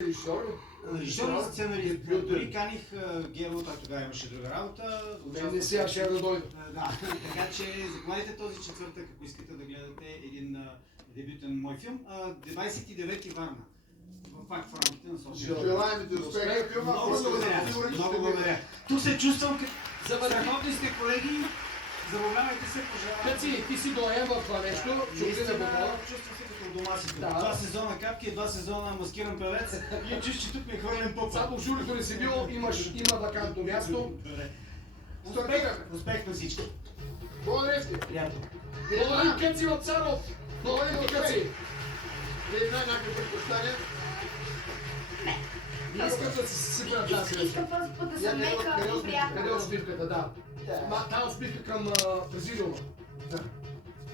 Режисьор и сценарист. Дори каних Геро, той тогава имаше друга работа. Не сега ще да дойде. Да, така че загледайте този четвъртък, ако искате да гледате един дебютен мой филм. 29 Варна. Пак в рамките на София. Желаем ти успех. Много благодаря. Много благодаря. Тук се чувствам като страхотни сте колеги. Забавлявайте се, пожелавам. Каци, ти си доен в това нещо, чукли на буквала. Чувствам се като у дома си. Да. 2 сезона капки, 2 сезона маскиран певец и чуш, че тук ми е хвърлен поп. Само в журито не си бил, има вакантно място. Добре. Стартираме. Успех на всички. Благодаря ти. Приятно. Благодарим Каци Вапцаров! Благодарим ти, Каци! Вие знае някакви предпочитания? Не искам да си правя тази Искам нещо. този път да съм мека и Къде приятна. е отспивката, да. Там отспивка към президиума.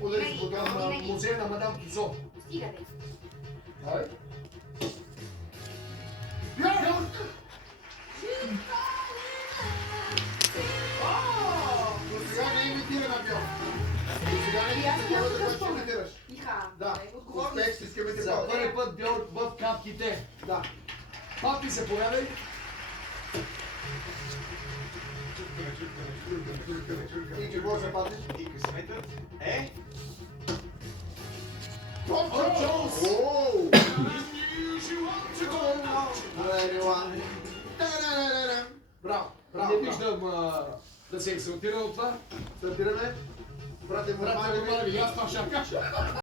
Удари си Към тогава. музея на мадам Тузо. Стигате. Ай? До сега не имитира на Бьор. До сега не И аз имитира нямам хората, такъв които спомен. имитираш. Миха, Да. отговорно. Успех си искаме ти За това. първи път бил в капките. Да. Папи, заповядай. И какво се пати? И късметът е... Том Джонс! Ооо! Добре, Милан. Браво, браво. Не виждам да се ексалтира от това. Стартираме. Братя Брате, Мурмани. нормално, и аз това ще кажа.